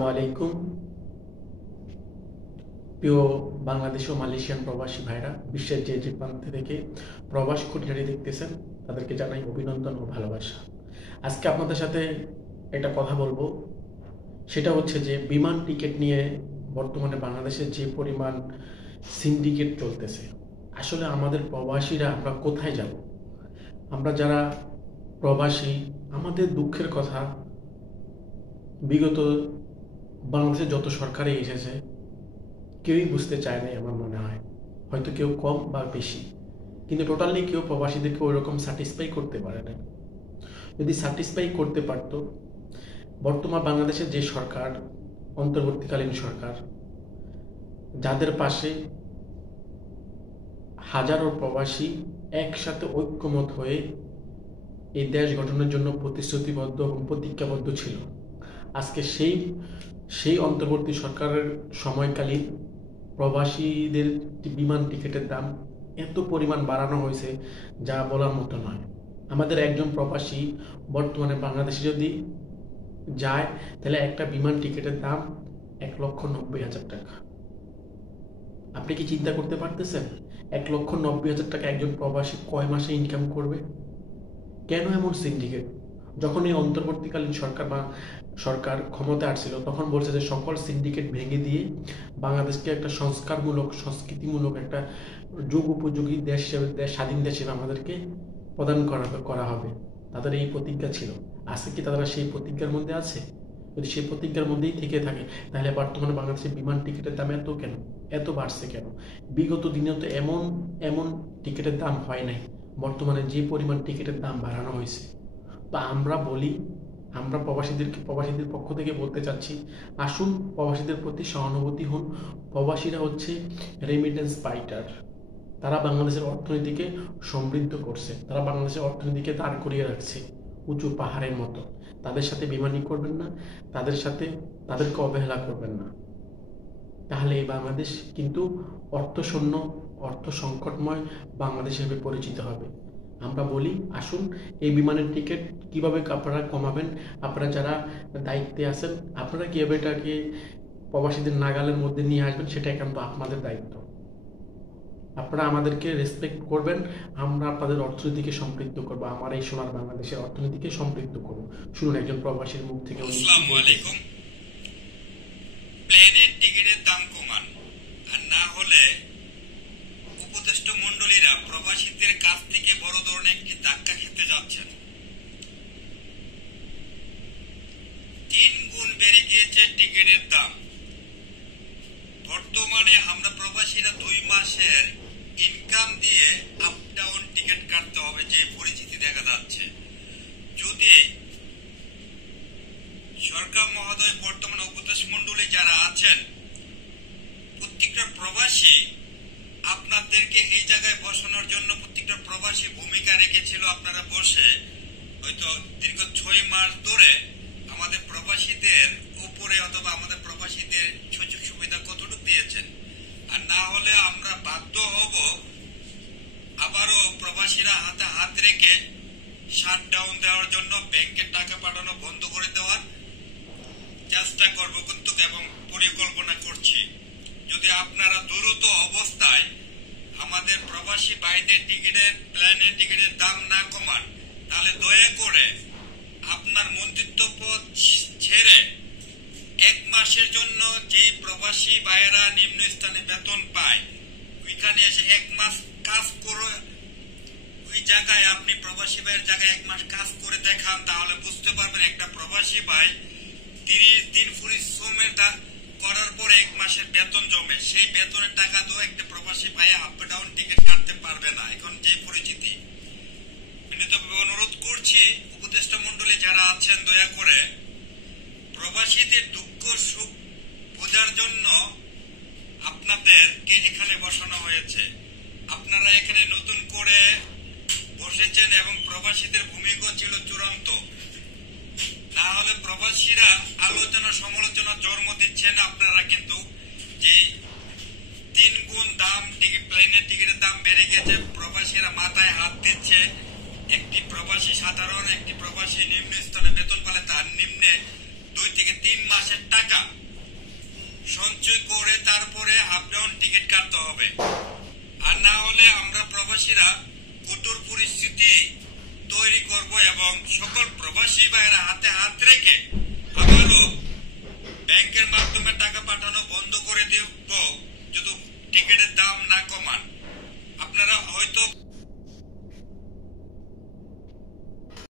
আসসালামু আলাইকুম। প্রিয় বাংলাদেশ ও মালয়েশিয়ান প্রবাসী ভাইরা, বিশ্বের যে যে প্রান্ত থেকে প্রবাস খুঁটিনাটি দেখতেছেন তাদেরকে জানাই অভিনন্দন ও ভালোবাসা। আজকে আপনাদের সাথে একটা কথা বলবো, সেটা হচ্ছে যে বিমান টিকিট নিয়ে বর্তমানে বাংলাদেশের যে পরিমাণ সিন্ডিকেট চলতেছে। আসলে আমাদের প্রবাসীরা আমরা কোথায় যাব? আমরা যারা প্রবাসী, আমাদের দুঃখের কথা, বিগত বাংলাদেশে যত সরকারে এসেছে কেউই বুঝতে চায় নাই আমার মনে হয়। হয়তো কেউ কম বা বেশি, কিন্তু টোটালি কেউ প্রবাসীদেরকে ওইরকম স্যাটিসফাই করতে পারে না। যদি স্যাটিসফাই করতে পারতো, বর্তমান বাংলাদেশের যে সরকার, অন্তর্বর্তীকালীন সরকার, যাদের পাশে হাজারো প্রবাসী একসাথে ঐক্যমত হয়ে এই দেশ গঠনের জন্য প্রতিশ্রুতিবদ্ধ এবং প্রতিজ্ঞাবদ্ধ ছিল, আজকে সেই অন্তর্বর্তী সরকারের সময়কালীন প্রবাসীদের বিমান টিকিটের দাম এত পরিমাণ বাড়ানো হয়েছে যা বলার মতো নয়। আমাদের একজন প্রবাসী বর্তমানে বাংলাদেশে যদি যায়, তাহলে একটা বিমান টিকিটের দাম 1,90,000 টাকা। আপনি কি চিন্তা করতে পারতেছেন 1,90,000 টাকা একজন প্রবাসী কয় মাসে ইনকাম করবে? কেন এমন সিন্ডিকেট? যখন এই অন্তর্বর্তীকালীন সরকার ক্ষমতায় আসছিল, তখন বলছে যে সকল সিন্ডিকেট ভেঙে দিয়ে বাংলাদেশকে একটা সংস্কৃতিমূলক একটা যুগ উপযোগী দেশ হিসেবে, স্বাধীন দেশ হিসেবে আমাদেরকে প্রদান করা হবে। তাদের এই প্রতিজ্ঞা ছিল। আছে কি তারা সেই প্রতিজ্ঞার মধ্যে আছে? যদি সেই প্রতিজ্ঞার মধ্যেই থেকে থাকে, তাহলে বর্তমানে বাংলাদেশের বিমান টিকিটের দাম এত বাড়ছে কেন? বিগত দিনে তো এমন টিকিটের দাম হয় নাই। বর্তমানে যে পরিমাণ টিকিটের দাম বাড়ানো হয়েছে, তো আমরা প্রবাসীদের পক্ষ থেকে বলতে চাচ্ছি, আসুন প্রবাসীদের প্রতি সহানুভূতি হন। প্রবাসীরা হচ্ছে রেমিটেন্স ফাইটার। তারা বাংলাদেশের অর্থনীতিকে সমৃদ্ধ করছে, তারা বাংলাদেশের অর্থনীতিকে দাঁড় করিয়ে রাখছে উঁচু পাহাড়ের মতো। তাদের সাথে বেমানি করবেন না, তাদেরকে অবহেলা করবেন না। তাহলে এই বাংলাদেশ কিন্তু অর্থশূন্য, অর্থ সংকটময় বাংলাদেশ হিসেবে পরিচিত হবে। আমরা বলি, আসুন এই বিমানের টিকিট কিভাবে আপনারা কমাবেন, আপনারা যারা দায়িত্বে আছেন, আপনারা কিভাবে এটাকে প্রবাসীদের নাগালের মধ্যে নিয়ে আসবেন, সেটা একান্ত আপনাদের দায়িত্ব। আপনারা আমাদেরকে রেসপেক্ট করবেন, আমরা আপনাদের অর্থনীতিকে সমৃদ্ধ করবো। আমার এই সোনার বাংলাদেশের অর্থনীতিকে সমৃদ্ধ করবো। শুনুন একজন প্রবাসীর মুখ থেকে। আসসালামু আলাইকুম। প্লেনের টিকিটের দাম কমান, আর না হলে উপদেষ্টা মন্ডলীরা প্রবাসীদের কাছ থেকে বড় ধরনের একটি ধাক্কা খেতে যাচ্ছেন। 3 গুণ বেড়ে গিয়েছে টিকিটের দাম। বর্তমানে আমরা প্রবাসীরা 2 মাসের ইনকাম দিয়ে আপ ডাউন টিকিট কাটতে হবে, যে পরিস্থিতি দেখা যাচ্ছে। যদি সরকার মহোদয়, বর্তমানে উপদেশ মন্ডলী যারা আছেন, প্রত্যেকটা প্রবাসী আপনাদেরকে এই জায়গায় বসানোর জন্য প্রত্যেকটা প্রবাসী ভূমিকা রেখেছিল। আপনারা বসে হয়তো দীর্ঘ 6 মাস ধরে আমাদের প্রবাসীদের উপরে অথবা আমাদের প্রবাসীদের সুযোগ সুবিধা কতটুকু দিয়েছেন। আর না হলে আমরা বাধ্য হব আবারও প্রবাসীরা হাতে হাত রেখে শাটডাউন দেওয়ার জন্য ব্যাংকে টাকা পাঠানো বন্ধ করে দেওয়ার চেষ্টা করব কিন্তু, এবং পরিকল্পনা করছি। যদি আপনারা দ্রুত অবস্থায় আমাদের প্রবাসী ভাইদের প্লেনের টিকিটের দাম না কমান, তাহলে দয়া করে আপনার মন্ত্রিত্ব পদ ছেড়ে 1 মাসের জন্য যে প্রবাসী ভাইয়েরা নিম্ন স্থানে বেতন পায়, ওইখানে এসে 1 মাস কাজ করে, ওই জায়গায় আপনি প্রবাসী ভাইয়ের জায়গায় 1 মাস কাজ করে দেখান, তাহলে বুঝতে পারবেন একটা প্রবাসী ভাই 30 দিন পরিশ্রমের করার পরে 1 মাসের বেতন জমে। সেই বেতনের টাকা তো একটা প্রবাসী ভাই আপ ডাউন টিকিট কাটতে পারবে না। এখন যে পরিস্থিতি, অনুরোধ করছি উপদেষ্টা মন্ডলী যারা আছেন, দয়া করে প্রবাসীদের দুঃখ সুখ বোঝার জন্য আপনাদেরকে এখানে বসানো হয়েছে। আপনারা এখানে নতুন করে বসেছেন এবং প্রবাসীদের ভূমিকা ছিল চূড়ান্ত। না হলে প্রবাসীরা আলোচনা সমালোচনা জন্ম দিচ্ছেন। আপনারা কিন্তু যে 3 গুণ দাম প্লেনের টিকিটের দাম বেড়ে গেছে, প্রবাসীরা মাথায় হাত দিচ্ছে। একটি প্রবাসী সাধারণ, একটি প্রবাসী নিম্ন স্তরে বেতন পেলে তার নিম্নে 2 থেকে 3 মাসের টাকা সঞ্চয় করে তারপরে আপ ডাউন টিকিট কাটতে হবে। আর না হলে আমরা প্রবাসীরা কঠোর পরিস্থিতি তৈরি করব এবং সকল প্রবাসী ভাইয়েরা হাতে হাত রেখে আবারও ব্যাংকের মাধ্যমে টাকা পাঠানো বন্ধ করে দেব। যদি